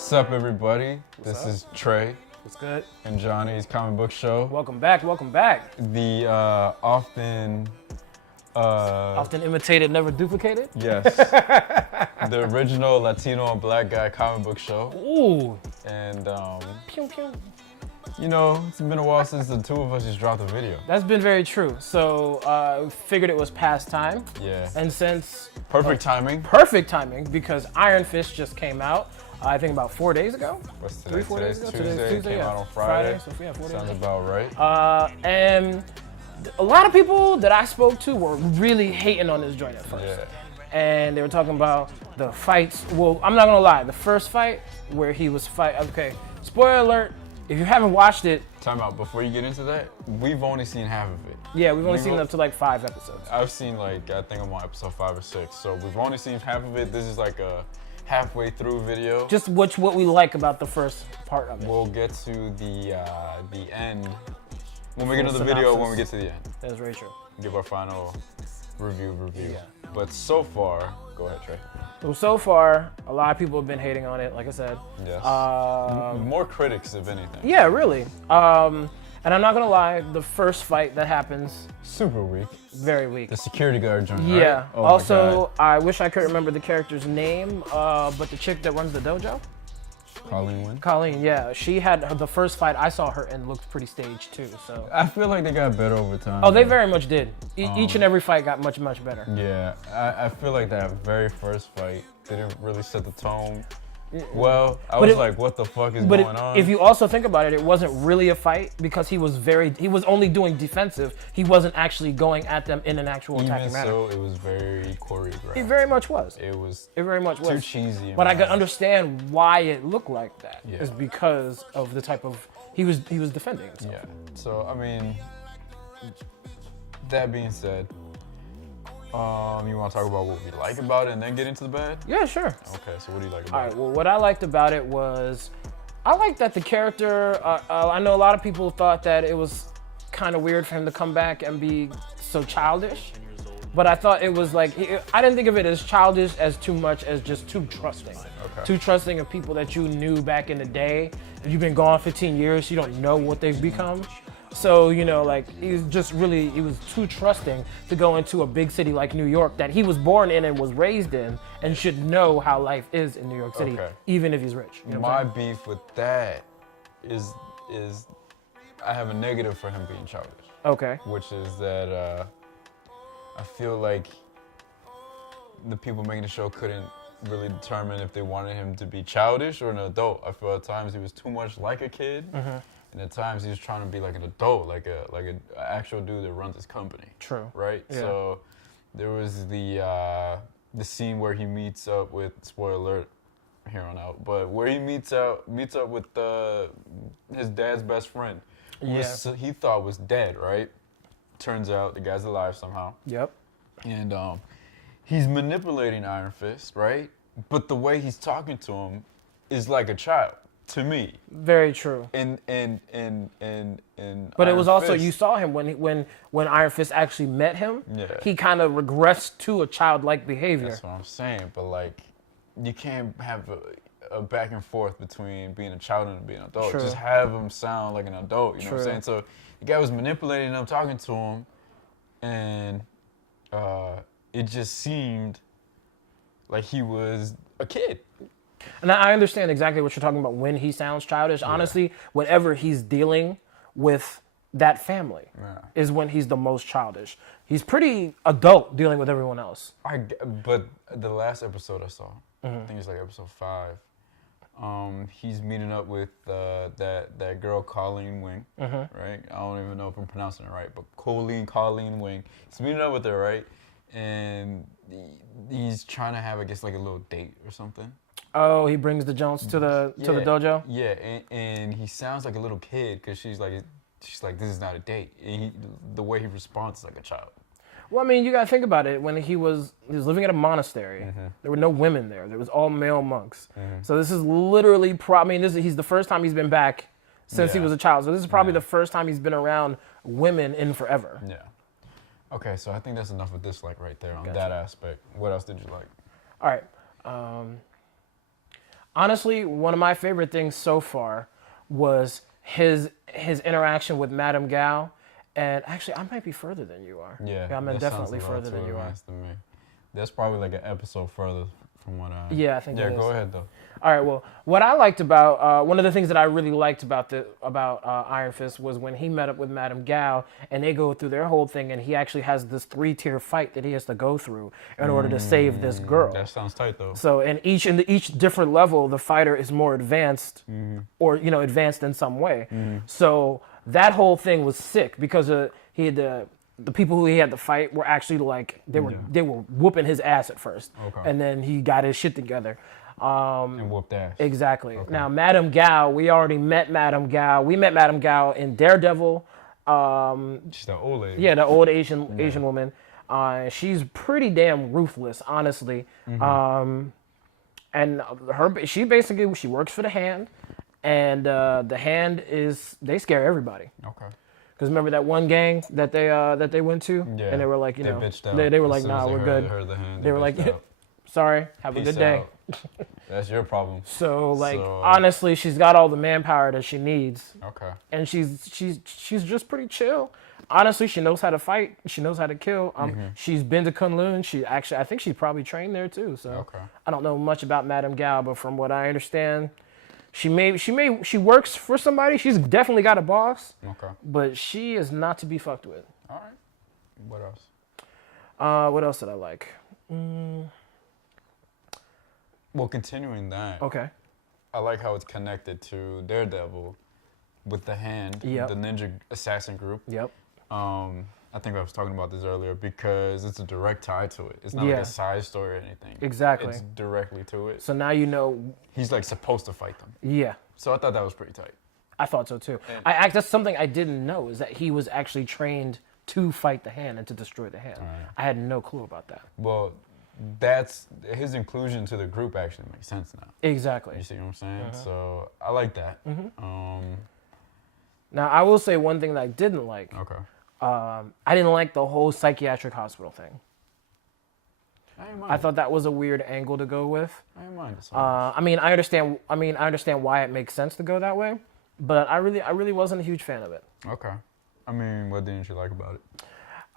What's up, everybody? This is Trey What's good? and Johnny's Comic Book Show. Welcome back. Welcome back. The often Imitated, never duplicated. yes, the original Latino and Black guy comic book show. Ooh. And Pew, pew. you know, it's been a while since the two of us just dropped a video. That's been very true. So figured it was past time. Yeah. And since Perfect timing. perfect timing because Iron Fist just came out. I think about 4 days ago. What's today? 3-4 days ago. Tuesday. Tuesday, Came yeah. out on Friday. So yeah, 4 days Sounds ago. about right. And a lot of people that I spoke to were really hating on this joint at first. Yeah. And they were talking about the fights. Well, I'm not gonna lie. The first fight where he was Okay, spoiler alert. If you haven't watched it, Time out. Before you get into that, we've only seen half of it. yeah, we've only seen up to like 5 episodes. I've seen I think I'm on episode 5 or 6. So we've only seen half of it. This is like a halfway through video. Just what we like about the first part of it. We'll get to the end when we get to the Full video. synopsis. When we get to the end, That's very true. give our final review. Yeah. But so far, go ahead, Trey. So far, a lot of people have been hating on it. Like I said. Yes. More critics, if anything. Yeah, really. And I'm not gonna lie. The first fight that happens, Super weak. very weak. The security guard joint. Yeah. Right? Oh my Also, God. I wish I could remember the character's name, but the chick that runs the dojo, Colleen Wynn. Colleen. Yeah, she had the first fight I saw her in looked pretty staged too. So. I feel like they got better over time. Oh, they very much did. Each and every fight got much better. Yeah, I feel like that very first fight didn't really set the tone. Well, I was like, what the fuck is going on? If you also think about it, it wasn't really a fight because he was only doing defensive. He wasn't actually going at them in an actual attacking Even manner. so, it was very choreographed. It very much was. It was It very much was. too cheesy. But I can understand why it looked like that. Yeah. Is because of the type of he was defending himself. Yeah. So I mean, that being said, you want to talk about what we like about it and then get into the bad? Yeah, sure. Okay. So what do you like All about right. it? Well, what I liked about it was, I liked that the character. I know a lot of people thought that it was kind of weird for him to come back and be so childish, but I thought it was like I didn't think of it as childish as too much as just too trusting. Okay. Too trusting of people that you knew back in the day. If you've been gone 15 years, you don't know what they've become. So, you know, like, he was too trusting to go into a big city like New York that he was born in and was raised in and should know how life is in New York City, Okay. even if he's rich. You know what My I'm saying? beef with that is I have a negative for him being childish, Okay. which is that I feel like the people making the show couldn't really determine if they wanted him to be childish or an adult. I feel at times he was too much like a kid. And at times he was trying to be like an adult, like an actual dude that runs his company. True. Right? Yeah. So there was the scene where he meets up with, spoiler alert here on out, but where he meets up with his dad's best friend, who he thought was dead, right? Turns out the guy's alive somehow. Yep. And he's manipulating Iron Fist, right? But the way he's talking to him is like a child. To me, Very true. and But it was also, Fist, you saw him when Iron Fist actually met him, Yeah. he kind of regressed to a childlike behavior. That's what I'm saying. But like, you can't have a back and forth between being a child and being an adult. True. Just have him sound like an adult. You know what I'm True. saying? So the guy was manipulating him, talking to him, and it just seemed like he was a kid. And I understand exactly what you're talking about when he sounds childish. Honestly, whenever he's dealing with that family is when he's the most childish. He's pretty adult dealing with everyone else. But the last episode I saw, I think it's like episode 5, he's meeting up with that girl Colleen Wing, right? I don't even know if I'm pronouncing it right, but Colleen Wing. He's meeting up with her, right? And he's trying to have, I guess, like a little date or something. Oh, he brings the Jones to the dojo? Yeah, and he sounds like a little kid because she's like, this is not a date. And the way he responds is like a child. Well, I mean, you gotta think about it. When he was living at a monastery, there were no women there. There was all male monks. So this is literally, he's the first time he's been back since he was a child. So this is probably the first time he's been around women in forever. Yeah. Okay, so I think that's enough of dislike right there on that aspect. What else did you like? All right. Honestly, one of my favorite things so far was his interaction with Madame Gao. And actually, I might be further than you are. Yeah, I'm that definitely sounds a further lot too than you are. advanced than me. That's probably like an episode further from what I. Yeah, I think. Yeah, it go is. ahead though. All right. Well, what I liked about one of the things that I really liked about Iron Fist was when he met up with Madame Gao and they go through their whole thing, and he actually has this 3-tier fight that he has to go through in order to save this girl. That sounds tight though. So in each different level, the fighter is more advanced, or advanced in some way. So that whole thing was sick because he had the people who he had to fight were actually like they were whooping his ass at first, and then he got his shit together. And whooped ass. Exactly. Okay. Now, Madame Gao, we already met Madame Gao. We met Madame Gao in Daredevil. She's the old lady. Yeah, the old Asian woman. She's pretty damn ruthless, honestly. And she basically works for the Hand, and the Hand they scare everybody. Okay. Because remember that one gang that they went to, and they were like, they were like, nah, we're good. They were like, sorry, have a good day. That's your problem. So honestly, she's got all the manpower that she needs. Okay. And she's just pretty chill. Honestly, she knows how to fight. She knows how to kill. She's been to Kunlun. I think she's probably trained there too. So I don't know much about Madame Gao, but from what I understand, she works for somebody. She's definitely got a boss. Okay. But she is not to be fucked with. All right. What else? What else did I like? Well, continuing that. Okay. I like how it's connected to Daredevil with the Hand, the ninja assassin group. Yep. I think I was talking about this earlier because it's a direct tie to it. It's not like a side story or anything. Exactly. It's directly to it. So now you know. He's like supposed to fight them. Yeah. So I thought that was pretty tight. I thought so too. That's something I didn't know, is that he was actually trained to fight the Hand and to destroy the Hand. Right. I had no clue about that. Well, that's his inclusion to the group actually makes sense now. Exactly. You see what I'm saying? So I like that. Now I will say one thing that I didn't like. Okay. I didn't like the whole psychiatric hospital thing. I thought that was a weird angle to go with. I didn't mind it so much. I understand why it makes sense to go that way, but I really wasn't a huge fan of it. Okay. I mean, what didn't you like about it?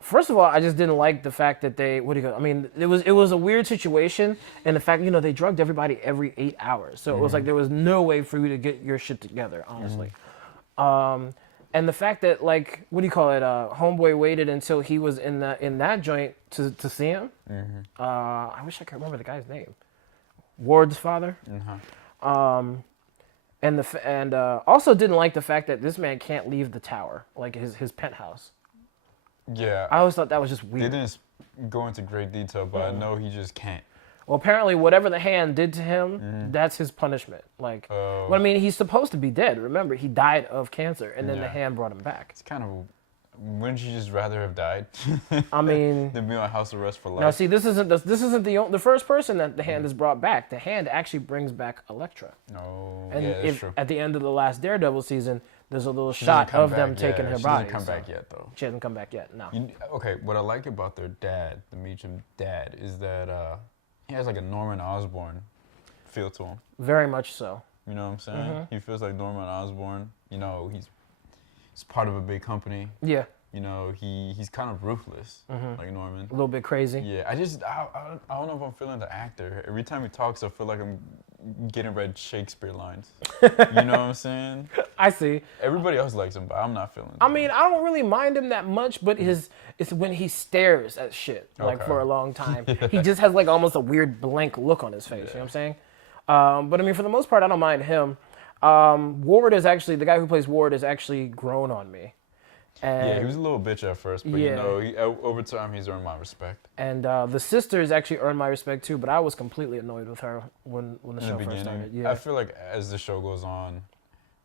First of all, I just didn't like the fact that it was a weird situation, and the fact, they drugged everybody every 8 hours. So it was like there was no way for you to get your shit together, honestly. And the fact that, Homeboy waited until he was in that joint to see him. I wish I could remember the guy's name. Ward's father. And also didn't like the fact that this man can't leave the tower, like his penthouse. Yeah. I always thought that was just weird. They didn't go into great detail, but I know he just can't. Well, apparently, whatever the Hand did to him, that's his punishment. He's supposed to be dead. Remember, he died of cancer, and then the Hand brought him back. It's kind of. Wouldn't you just rather have died? I mean, than be on house arrest for life. Now, see, this isn't the first person that the Hand has brought back. The Hand actually brings back Elektra. Oh, and that's true. At the end of the last Daredevil season, there's a little shot of them taking her body. She hasn't come back yet, though. She hasn't come back yet. No. Okay, what I like about their dad, the Meacham dad, is that he has like a Norman Osborn feel to him. Very much so. You know what I'm saying? He feels like Norman Osborn. He's part of a big company. Yeah. He's kind of ruthless, like Norman. A little bit crazy. Yeah, I don't know if I'm feeling the actor. Every time he talks, I feel like I'm getting read Shakespeare lines. You know what I'm saying? I see. Everybody else likes him, but I'm not feeling it. I mean, I don't really mind him that much, but it's when he stares at shit, for a long time. He just has, almost a weird blank look on his face, you know what I'm saying? But, I mean, for the most part, I don't mind him. The guy who plays Ward is actually grown on me. And he was a little bitch at first, but over time he's earned my respect. And the sisters actually earned my respect too, but I was completely annoyed with her when the show first started. Yeah. I feel like as the show goes on,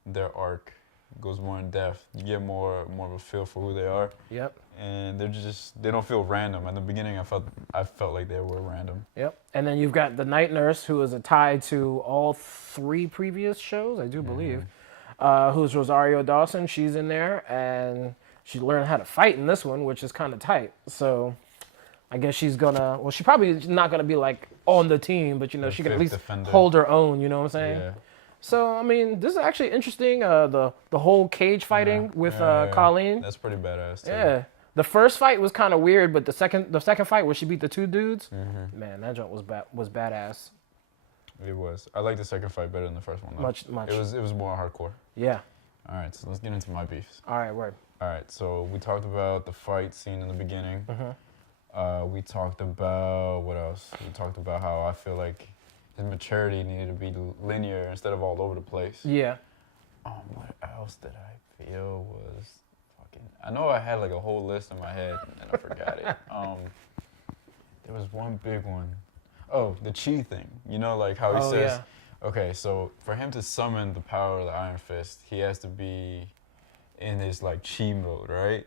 their arc goes more in depth. You get more of a feel for who they are. Yep. And they don't feel random. At the beginning, I felt like they were random. Yep. And then you've got the night nurse, who is a tie to all 3 previous shows, I do believe. Who's Rosario Dawson. She's in there, and she learned how to fight in this one, which is kind of tight. So I guess she's gonna. Well, she probably is not gonna be like on the team, but you know, she can at least defender. hold her own. You know what I'm saying? Yeah. So I mean, this is actually interesting. The whole cage fighting with Colleen. That's pretty badass too. Yeah. The first fight was kind of weird, but the second fight where she beat the two dudes, man, that joint was badass. It was. I like the second fight better than the first one. Though. Much. It was more hardcore. Yeah. All right, so let's get into my beefs. All right, word. All right, so we talked about the fight scene in the beginning. We talked about, what else? We talked about how I feel like his maturity needed to be linear instead of all over the place. Yeah. What else did I feel was fucking... I know I had like a whole list in my head and I forgot it. There was one big one. Oh, the chi thing. You know, like how he says... Yeah. Okay, so for him to summon the power of the Iron Fist, he has to be in his like chi mode, right?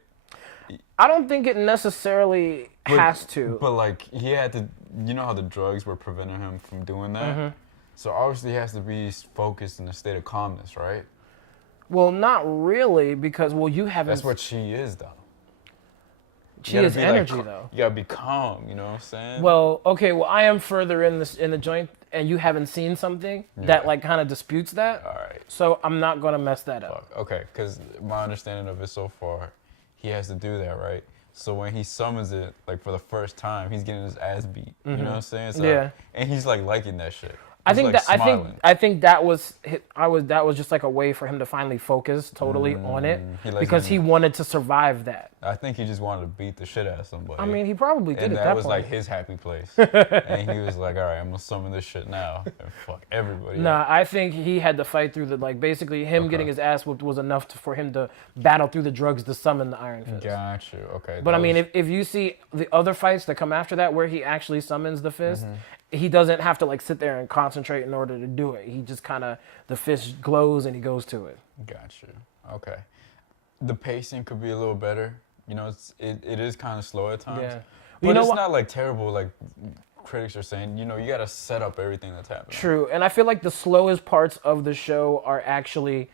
I don't think it necessarily has to. But like he had to, you know how the drugs were preventing him from doing that? So obviously he has to be focused in a state of calmness, right? Well, not really, because you haven't. That's what chi is, though. Chi is energy, though. You gotta be calm. You know what I'm saying? Well, okay. Well, I am further in the joint, and you haven't seen something that like kind of disputes that. All right. So I'm not gonna mess that up. Okay, because my understanding of it so far, he has to do that, right? So when he summons it, like for the first time, he's getting his ass beat. You know what I'm saying? So, yeah. And he's like liking that shit. I think that was just like a way for him to finally focus totally on it because he wanted to survive that. I think he just wanted to beat the shit out of somebody. I mean, he probably did. And at that that was point. like his happy place. And he was like, all right, I'm gonna summon this shit now and fuck everybody. Nah, I think he had to fight through basically him getting his ass whooped was enough for him to battle through the drugs to summon the Iron Fist. Got you. Okay. But I mean, if you see the other fights that come after that where he actually summons the fist. He doesn't have to like sit there and concentrate in order to do it. He just kind of, the fist glows and he goes to it. Got you. Okay. The pacing could be a little better. You know, it is kind of slow at times. Yeah. But it's not like terrible like critics are saying. You know, you got to set up everything that's happening. True. And I feel like the slowest parts of the show are actually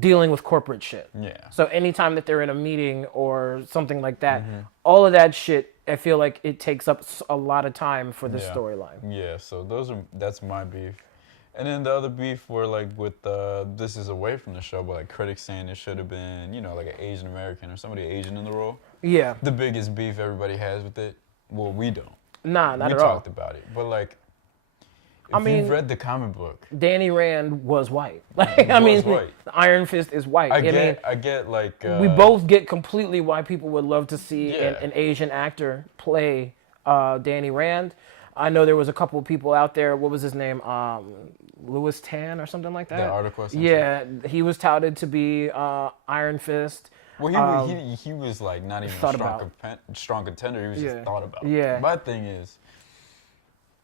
dealing with corporate shit. Yeah. So anytime that they're in a meeting or something like that, all of that shit, I feel like it takes up a lot of time for the storyline. Yeah, so that's my beef. And then the other beef were like with this is away from the show, but like critics saying it should have been, you know, like an Asian American or somebody Asian in the role. Yeah. The biggest beef everybody has with it. Well, we don't. Nah, not at all. We talked about it, but like, if you've read the comic book, Danny Rand was white. Like, I mean, the Iron Fist is white. I get like. We both get completely why people would love to see an Asian actor play Danny Rand. I know there was a couple of people out there. What was his name? Louis Tan or something like that. The article. Yeah, he was touted to be Iron Fist. Well, he was like not even a strong contender. He was just thought about. Yeah. My thing is,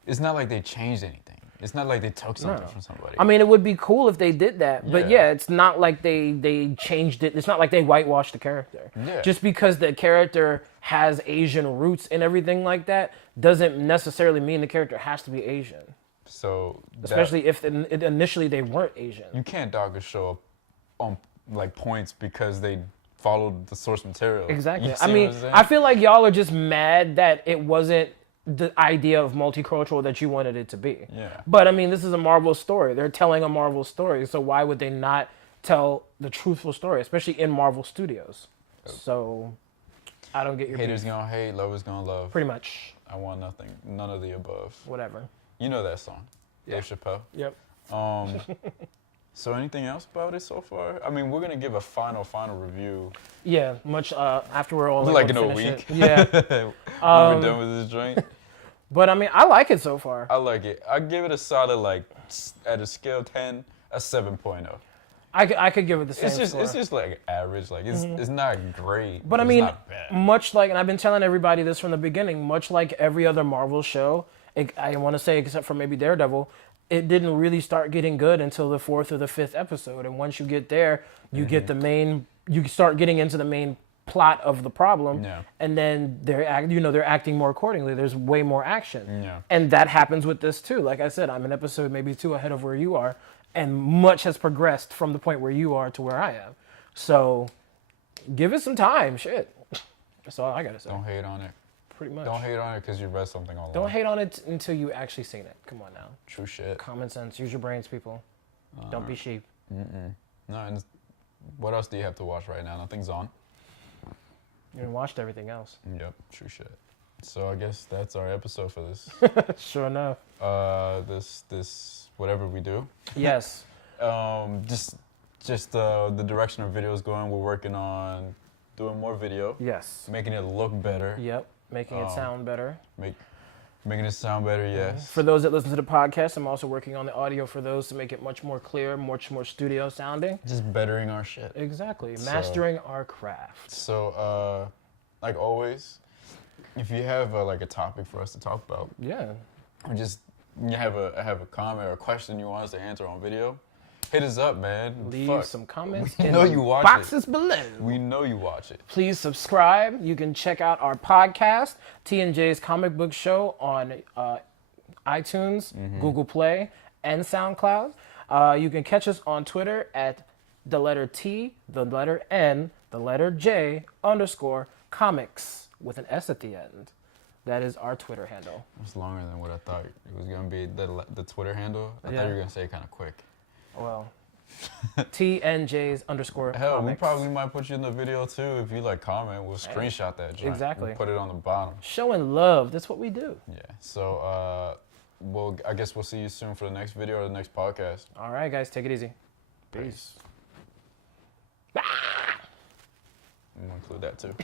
it's not like they changed anything. It's not like they took something from somebody. I mean, it would be cool if they did that. But it's not like they changed it. It's not like they whitewashed the character. Yeah. Just because the character has Asian roots and everything like that doesn't necessarily mean the character has to be Asian. So especially if initially they weren't Asian. You can't dog a show on like points because they followed the source material. Exactly. I mean, I feel like y'all are just mad that it wasn't the idea of multicultural that you wanted it to be. Yeah. But I mean, this is a Marvel story. They're telling a Marvel story, so why would they not tell the truthful story, especially in Marvel Studios? So, I don't get your haters gonna hate, lovers gonna love. Pretty much. I want nothing, none of the above. Whatever. You know that song, Dave Chappelle. Yep. So anything else about it so far? I mean, we're gonna give a final review. Yeah, much after we're all like in a week. It. Yeah. When we're done with this joint. But I mean, I like it so far. I like it. I give it a solid like at a scale of 10, a 7.0. I could give it the same. It's just like average. Like it's not great. But I mean, much like, and I've been telling everybody this from the beginning. Much like every other Marvel show, I want to say, except for maybe Daredevil, it didn't really start getting good until the 4th or the 5th episode. And once you get there, you get the main. You start getting into the main plot of the problem, and then they're acting more accordingly. There's way more action, and that happens with this too. Like I said, I'm an episode maybe 2 ahead of where you are, and much has progressed from the point where you are to where I am. So, give it some time. Shit, that's all I gotta say. Don't hate on it. Pretty much. Don't hate on it because you read something online. Don't hate on it until you actually seen it. Come on now. True shit. Common sense. Use your brains, people. Don't be sheep. No, and what else do you have to watch right now? Nothing's on. You watched everything else. Yep, true shit. So I guess that's our episode for this. Sure enough. This whatever we do. Yes. Just the direction our video is going. We're working on doing more video. Yes. Making it look better. Yep. Making it sound better. Making it sound better, yes. For those that listen to the podcast, I'm also working on the audio for those to make it much more clear, much more studio sounding. Just bettering our shit. Exactly. Mastering our craft. So, like always, if you have a topic for us to talk about, or just you have a comment or a question you want us to answer on video, hit us up, man. Leave some comments we in know the you watch boxes it. below. We know you watch it. Please subscribe. You can check out our podcast, T&J's Comic Book Show, on iTunes, Google Play, and SoundCloud. You can catch us on Twitter at the letter T, the letter N, the letter J, _comics with an S at the end. That is our Twitter handle. It's longer than what I thought it was going to be. The Twitter handle, I thought you were going to say it kind of quick. Well, TNJs _ Hell, comics. we probably might put you in the video too. If you comment, we'll screenshot that joint. Exactly. We'll put it on the bottom. Showing love. That's what we do. Yeah. So, I guess we'll see you soon for the next video or the next podcast. All right, guys. Take it easy. Peace. I'm going to include that too.